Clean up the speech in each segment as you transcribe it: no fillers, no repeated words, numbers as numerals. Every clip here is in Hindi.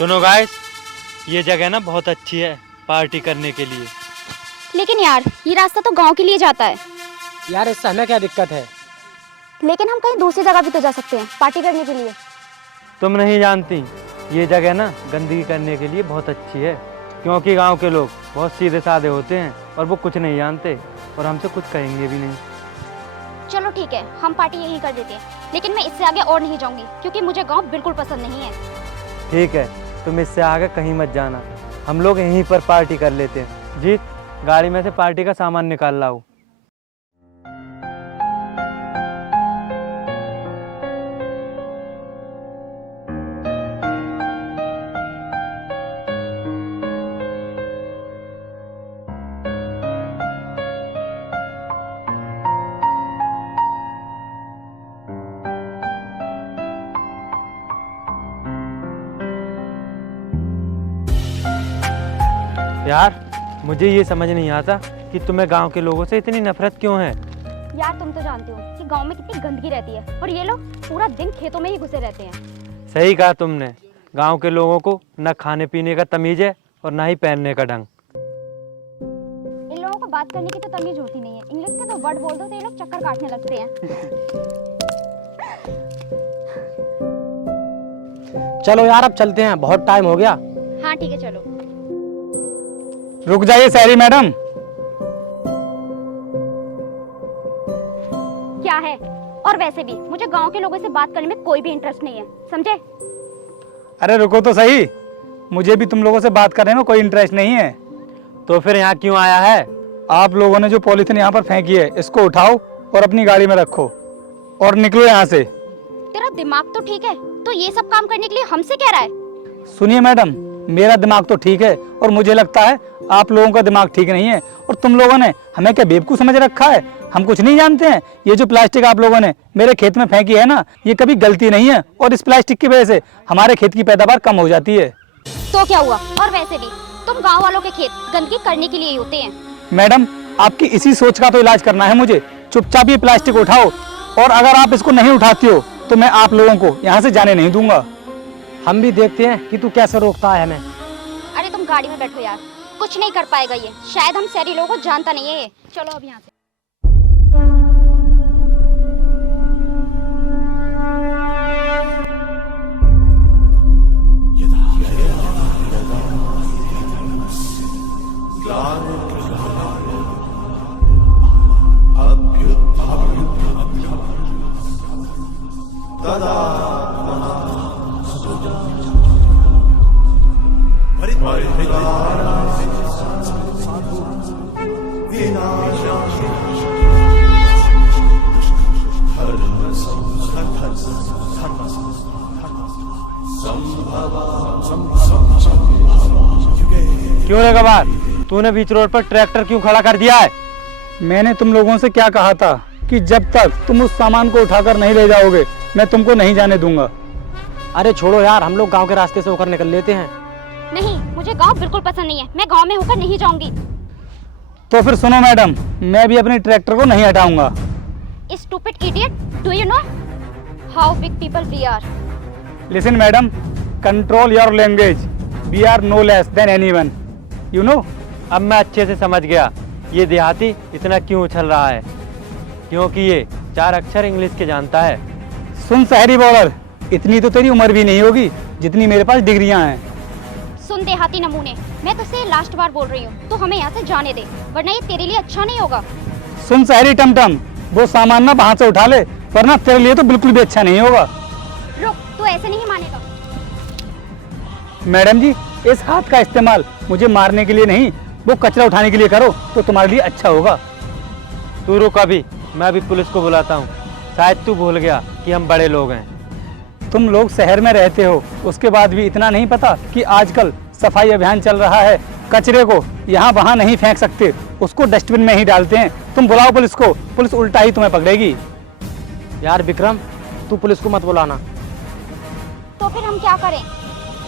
सुनो गाइस, ये जगह ना बहुत अच्छी है पार्टी करने के लिए। लेकिन यार ये रास्ता तो गांव के लिए जाता है। यार इससे हमें क्या दिक्कत है? लेकिन हम कहीं दूसरी जगह भी तो जा सकते हैं पार्टी करने के लिए। तुम नहीं जानती, ये जगह ना गंदगी करने के लिए बहुत अच्छी है, क्योंकि गांव के लोग बहुत सीधे साधे होते हैं और वो कुछ नहीं जानते और हमसे कुछ कहेंगे भी नहीं। चलो ठीक है, हम पार्टी यहीं कर देते हैं, लेकिन मैं इससे आगे और नहीं जाऊंगी क्योंकि मुझे गांव बिल्कुल पसंद नहीं है। ठीक है, तुम इससे आगे कहीं मत जाना, हम लोग यहीं पर पार्टी कर लेते हैं। जीत, गाड़ी में से पार्टी का सामान निकाल लाओ। यार मुझे ये समझ नहीं आता कि तुम्हें गांव के लोगों से इतनी नफरत क्यों है। यार तुम तो जानते हो कि गांव में कितनी गंदगी रहती है और ये लोग पूरा दिन खेतों में ही घुसे रहते हैं। सही कहा तुमने, गांव के लोगों को न खाने पीने का तमीज है और ना ही पहनने का ढंग। इन लोगों को बात करने की तो तमीज होती नहीं है, इंग्लिश के तो वर्ड बोल दो तो ये लोग चक्कर काटने लगते हैं। चलो यार अब चलते हैं, बहुत टाइम हो गया। हाँ ठीक है चलो। रुक जाइए शहरी मैडम। क्या है? और वैसे भी मुझे गांव के लोगों से बात करने में कोई भी इंटरेस्ट नहीं है, समझे? अरे रुको तो सही, मुझे भी तुम लोगों से बात करने में कोई इंटरेस्ट नहीं है। तो फिर यहाँ क्यों आया है? आप लोगों ने जो पॉलीथिन यहाँ पर फेंकी है, इसको उठाओ और अपनी गाड़ी में रखो और निकलो यहाँ से। तेरा दिमाग तो ठीक है, तो ये सब काम करने के लिए हमसे कह रहा है? सुनिए मैडम, मेरा दिमाग तो ठीक है और मुझे लगता है आप लोगों का दिमाग ठीक नहीं है। और तुम लोगों ने हमें क्या बेवकूफ़ समझ रखा है? हम कुछ नहीं जानते हैं? ये जो प्लास्टिक आप लोगों ने मेरे खेत में फेंकी है ना, ये कभी गलती नहीं है और इस प्लास्टिक की वजह से हमारे खेत की पैदावार कम हो जाती है। तो क्या हुआ? और वैसे भी तुम गांव वालों के खेत गंदगी करने के लिए ही होते हैं। मैडम, आपकी इसी सोच का तो इलाज करना है मुझे। चुपचाप ये प्लास्टिक उठाओ और अगर आप इसको नहीं उठाती हो तो मैं आप लोगों को यहाँ से जाने नहीं दूंगा। हम भी देखते हैं कि तू कैसे रोकता है हमें। अरे तुम गाड़ी में बैठो यार, कुछ नहीं कर पाएगा ये। शायद हम शहरी लोगों को जानता नहीं है ये। चलो अब यहाँ से। क्यों रे गवार, तूने बीच रोड पर ट्रैक्टर क्यों खड़ा कर दिया है? मैंने तुम लोगों से क्या कहा था कि जब तक तुम उस सामान को उठाकर नहीं ले जाओगे मैं तुमको नहीं जाने दूंगा। अरे छोड़ो यार, हम लोग गांव के रास्ते से होकर निकल लेते हैं। नहीं, मुझे गांव बिल्कुल पसंद नहीं है। मैं गांव में होकर नहीं जाऊंगी। तो फिर सुनो मैडम, मैं भी अपने ट्रैक्टर को नहीं हटाऊंगा। Stupid idiot, do you know how big people we are? Listen madam, control your language. We are no less than anyone, you know. अब मैं अच्छे से समझ गया ये देहाती इतना क्यों उछल रहा है, क्योंकि ये 4 अक्षर इंग्लिश के जानता है। सुन शहरी बॉलर, इतनी तो तेरी उम्र भी नहीं होगी जितनी मेरे पास डिग्रियां हैं। सुन देहाती नमूने, मैं तुझसे लास्ट बार बोल रही हूँ, तो हमें यहाँ से जाने दे, वरना ये तेरे लिए अच्छा नहीं होगा। सुन शहरी टमटम, वो सामान ना वहां से उठा ले, वरना तेरे लिए तो बिल्कुल भी अच्छा नहीं होगा। रुक, तू ऐसे नहीं मानेगा। मैडम जी, इस हाथ का इस्तेमाल मुझे मारने के लिए नहीं, वो कचरा उठाने के लिए करो तो तुम्हारे लिए अच्छा होगा। तू रुक, अभी मैं अभी पुलिस को बुलाता हूँ। शायद तू भूल गया कि हम बड़े लोग हैं। तुम लोग शहर में रहते हो, उसके बाद भी इतना नहीं पता कि आजकल सफाई अभियान चल रहा है। कचरे को यहाँ वहाँ नहीं फेंक सकते, उसको डस्टबिन में ही डालते हैं। तुम बुलाओ पुलिस को, पुलिस उल्टा ही तुम्हें पकड़ेगी। यार विक्रम, तू पुलिस को मत बुलाना। तो फिर हम क्या करें?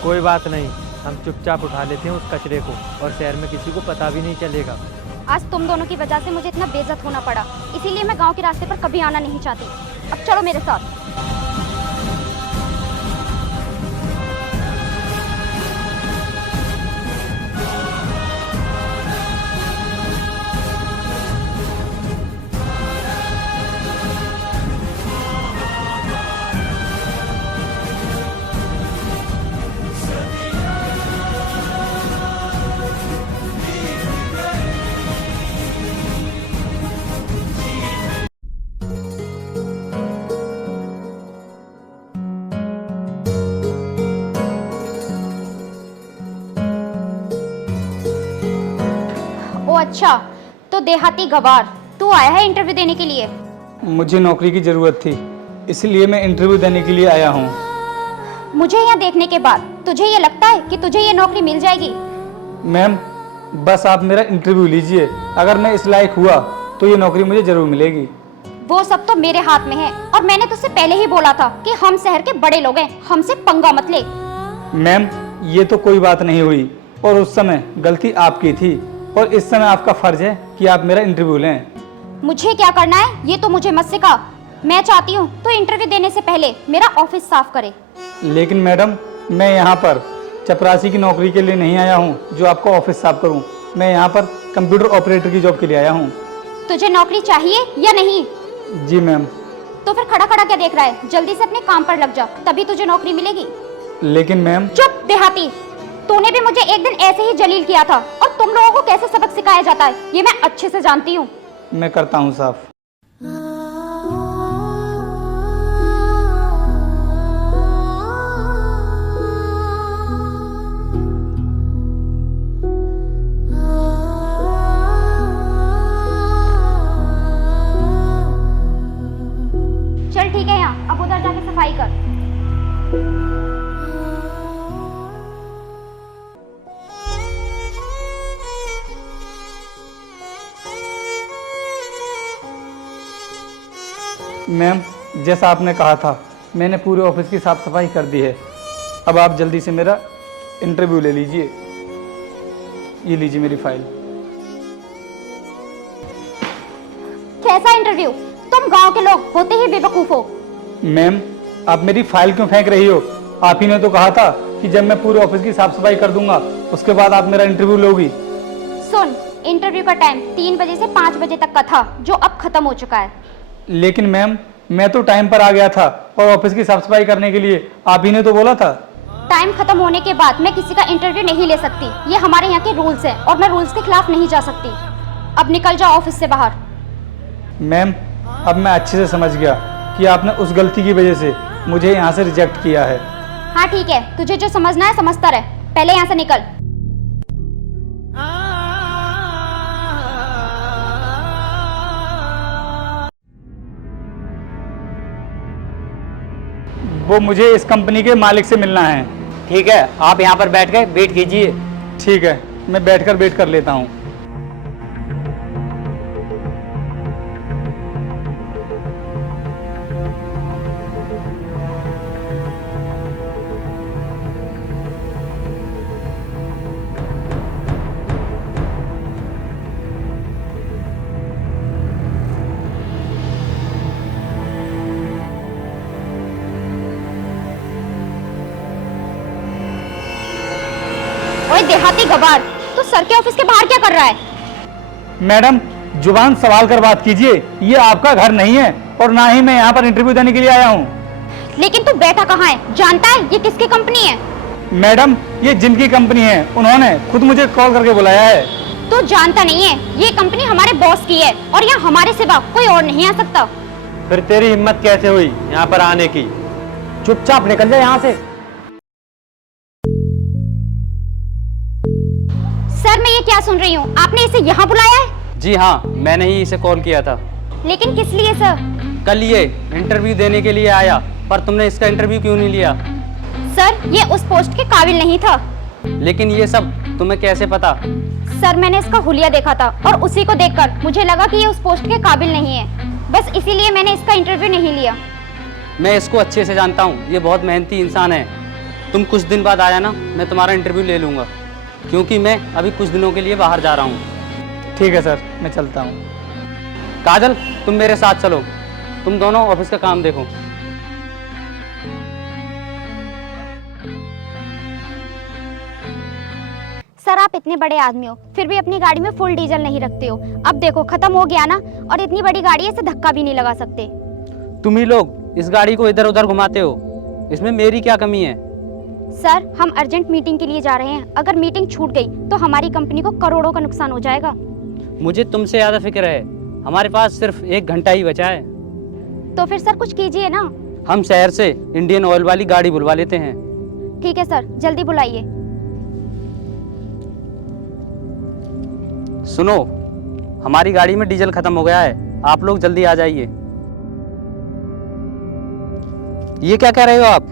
कोई बात नहीं, हम चुपचाप उठा लेते हैं उस कचरे को और शहर में किसी को पता भी नहीं चलेगा। आज तुम दोनों की वजह से मुझे इतना बेइज्जत होना पड़ा, इसीलिए मैं गांव के रास्ते पर कभी आना नहीं चाहती। अब चलो मेरे साथ। अच्छा, तो देहाती गवार तू आया है इंटरव्यू देने के लिए? मुझे नौकरी की ज़रूरत थी, इसलिए मैं इंटरव्यू देने के लिए आया हूँ। मुझे यहाँ देखने के बाद तुझे ये लगता है कि तुझे ये नौकरी मिल जाएगी? मैम, बस आप मेरा इंटरव्यू लीजिए, अगर मैं इस लायक हुआ तो ये नौकरी मुझे ज़रूर मिलेगी। वो सब तो मेरे हाथ में है, और मैंने तुझसे पहले ही बोला था कि हम शहर के बड़े लोग हैं, हमसे पंगा मत ले। मैम, ये तो कोई बात नहीं हुई, और उस समय गलती आपकी थी, और इस समय आपका फ़र्ज है कि आप मेरा इंटरव्यू लें। मुझे क्या करना है ये तो मुझे मत सिखा। मैं चाहती हूँ तो इंटरव्यू देने से पहले मेरा ऑफिस साफ करे। लेकिन मैडम, मैं यहाँ पर चपरासी की नौकरी के लिए नहीं आया हूँ जो आपका ऑफिस साफ करूँ। मैं यहाँ पर कंप्यूटर ऑपरेटर की जॉब के लिए आया हूँ। तुझे नौकरी चाहिए या नहीं? जी मैम। तो फिर खड़ा खड़ा क्या देख रहा है? जल्दी से अपने काम पर लग जा, तभी तुझे नौकरी मिलेगी। लेकिन मैम। चुप देहाती, तूने भी मुझे एक दिन ऐसे ही जलील किया था, और तुम लोगों को कैसे सबक सिखाया जाता है ये मैं अच्छे से जानती हूँ। मैं करता हूँ साफ। चल ठीक है, यहाँ अब उधर जाके सफाई कर। मैम, जैसा आपने कहा था, मैंने पूरे ऑफिस की साफ सफाई कर दी है। अब आप जल्दी से मेरा इंटरव्यू ले लीजिए। ये लीजिए मेरी फाइल। कैसा इंटरव्यू? तुम गांव के लोग होते ही बेवकूफ हो। मैम, आप मेरी फाइल क्यों फेंक रही हो? आप ही ने तो कहा था कि जब मैं पूरे ऑफिस की साफ सफाई कर दूंगा उसके बाद आप मेरा इंटरव्यू लोगी। सुन, इंटरव्यू का टाइम 3 बजे से 5 बजे तक का था, जो अब खत्म हो चुका है। लेकिन मैम, मैं तो टाइम पर आ गया था, और ऑफिस की साफ सफाई करने के लिए आप ही ने तो बोला था। टाइम खत्म होने के बाद मैं किसी का इंटरव्यू नहीं ले सकती, ये हमारे यहाँ के रूल्स हैं, और मैं रूल्स के खिलाफ नहीं जा सकती। अब निकल जाओ ऑफिस से बाहर। मैम, अब मैं अच्छे से समझ गया कि आपने उस गलती की वजह से मुझे यहाँ से रिजेक्ट किया है। हाँ ठीक है, तुझे जो समझना है समझता रह, पहले यहाँ से निकल। वो मुझे इस कंपनी के मालिक से मिलना है। ठीक है, आप यहाँ पर बैठ के वेट कीजिए। ठीक है, मैं बैठकर वेट कर लेता हूँ। ओए देहाती गवार, तू सर के ऑफिस के बाहर क्या कर रहा है? मैडम, जुबान संभाल कर बात कीजिए। ये आपका घर नहीं है, और ना ही मैं यहाँ पर इंटरव्यू देने के लिए आया हूँ। लेकिन तू बैठा कहाँ है? जानता है ये किसकी कंपनी है? मैडम, ये जिनकी कंपनी है उन्होंने खुद मुझे कॉल करके बुलाया है। तू जानता नहीं है, ये कंपनी हमारे बॉस की है, और यहाँ हमारे सिवा कोई और नहीं आ सकता। फिर तेरी हिम्मत कैसे हुई यहाँ पर आने की? चुपचाप निकल जाए यहाँ से। सर, मैं ये क्या सुन रही हूँ? आपने इसे यहाँ बुलाया है? जी हाँ, मैंने ही इसे कॉल किया था। लेकिन किस लिए सर? कल ये इंटरव्यू देने के लिए आया, पर तुमने इसका इंटरव्यू क्यों नहीं लिया? सर, ये उस पोस्ट के काबिल नहीं था। लेकिन ये सब तुम्हें कैसे पता? सर, मैंने इसका हुलिया देखा था, और उसी को देखकर मुझे लगा कि ये उस पोस्ट के काबिल नहीं है। बस इसीलिए मैंने इसका इंटरव्यू नहीं लिया। मैं इसको अच्छे से जानता हूँ, ये बहुत मेहनती इंसान है। तुम कुछ दिन बाद आया ना, मैं तुम्हारा इंटरव्यू ले लूँगा, क्योंकि मैं अभी कुछ दिनों के लिए बाहर जा रहा हूँ। ठीक है सर, मैं चलता हूँ। काजल, तुम मेरे साथ चलो, तुम दोनों ऑफिस का काम देखो। सर, आप इतने बड़े आदमी हो, फिर भी अपनी गाड़ी में फुल डीजल नहीं रखते हो। अब देखो खत्म हो गया ना, और इतनी बड़ी गाड़ी है, इसे धक्का भी नहीं लगा सकते। तुम ही लोग इस गाड़ी को इधर उधर घुमाते हो, इसमें मेरी क्या कमी है? सर, हम अर्जेंट मीटिंग के लिए जा रहे हैं, अगर मीटिंग छूट गई तो हमारी कंपनी को करोड़ों का नुकसान हो जाएगा। मुझे तुमसे ज़्यादा फिक्र है, हमारे पास सिर्फ 1 घंटा ही बचा है। तो फिर सर कुछ कीजिए ना। हम शहर से इंडियन ऑयल वाली गाड़ी बुलवा लेते हैं। ठीक है सर, जल्दी बुलाइए। सुनो, हमारी गाड़ी में डीजल खत्म हो गया है, आप लोग जल्दी आ जाइए। ये क्या कह रहे हो आप?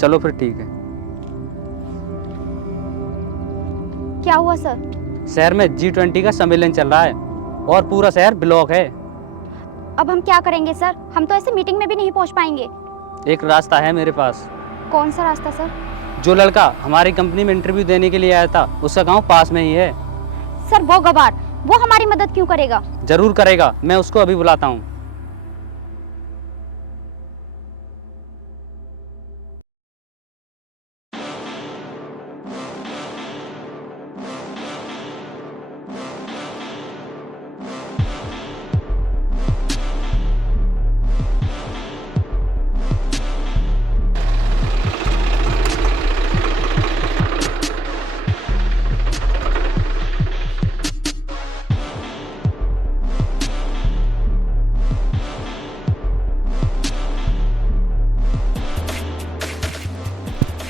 चलो फिर ठीक है। क्या हुआ सर? शहर में G20 का सम्मेलन चल रहा है और पूरा शहर ब्लॉक है। अब हम क्या करेंगे सर? हम तो ऐसे मीटिंग में भी नहीं पहुंच पाएंगे। एक रास्ता है मेरे पास। कौन सा रास्ता सर? जो लड़का हमारी कंपनी में इंटरव्यू देने के लिए आया था, उसका गांव पास में ही है। सर वो गवार, वो हमारी मदद क्यों करेगा? जरूर करेगा, मैं उसको अभी बुलाता हूँ।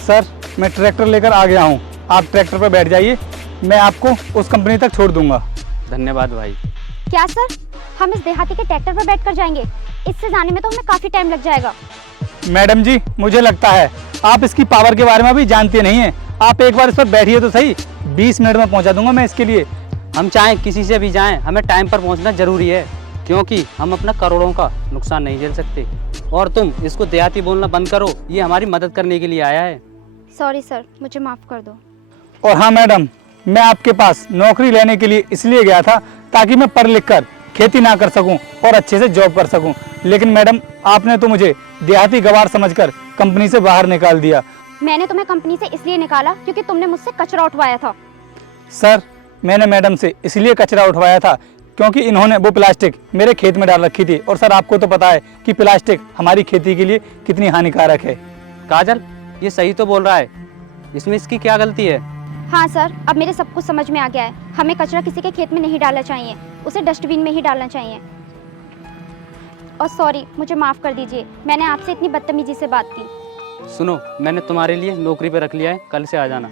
सर, मैं ट्रैक्टर लेकर आ गया हूँ, आप ट्रैक्टर पर बैठ जाइए, मैं आपको उस कंपनी तक छोड़ दूंगा। धन्यवाद भाई। क्या सर? हम इस देहाती के ट्रैक्टर पर बैठ कर जाएंगे? इससे जाने में तो हमें काफी टाइम लग जाएगा। मैडम जी, मुझे लगता है आप इसकी पावर के बारे में भी जानते नहीं हैं। आप एक बार इस पर बैठिए तो सही, 20 मिनट में पहुंचा दूंगा मैं इसके लिए। हम चाहें किसी से भी जाएं, हमें टाइम पर पहुंचना जरूरी है, क्योंकि हम अपना करोड़ों का नुकसान नहीं झेल सकते। और तुम इसको देहाती बोलना बंद करो, ये हमारी मदद करने के लिए आया है। सॉरी सर, मुझे माफ कर दो। और हाँ मैडम, मैं आपके पास नौकरी लेने के लिए इसलिए गया था ताकि मैं पढ़ लिख कर खेती ना कर सकूं और अच्छे से जॉब कर सकूं, लेकिन मैडम आपने तो मुझे देहाती गवार समझकर कंपनी से बाहर निकाल दिया। मैंने तुम्हें कंपनी से इसलिए निकाला क्योंकि तुमने मुझसे कचरा उठवाया था। सर, मैंने मैडम से इसलिए कचरा उठवाया था क्योंकि इन्होंने वो प्लास्टिक मेरे खेत में डाल रखी थी, और सर आपको तो पता है कि प्लास्टिक हमारी खेती के लिए कितनी हानिकारक है। काजल, ये सही तो बोल रहा है, इसमें इसकी क्या गलती है? हाँ सर, अब मेरे सब कुछ समझ में आ गया है। हमें कचरा किसी के खेत में नहीं डालना चाहिए, उसे डस्टबिन में ही डालना चाहिए। और सॉरी, मुझे माफ़ कर दीजिए, मैंने आपसे इतनी बदतमीजी से बात की। सुनो, मैंने तुम्हारे लिए नौकरी पे रख लिया है, कल से आ जाना।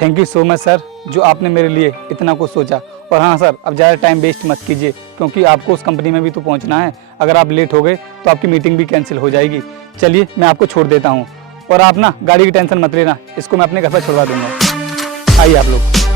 Thank you so much sir, जो आपने मेरे लिए इतना कुछ सोचा। और हाँ सर, अब ज़्यादा टाइम वेस्ट मत कीजिए, क्योंकि आपको उस कंपनी में भी तो पहुंचना है। अगर आप लेट हो गए तो आपकी मीटिंग भी कैंसिल हो जाएगी। चलिए, मैं आपको छोड़ देता हूँ, और आप ना गाड़ी की टेंशन मत लेना, इसको मैं अपने घर पर छुड़वा दूंगा। आइए आप लोग।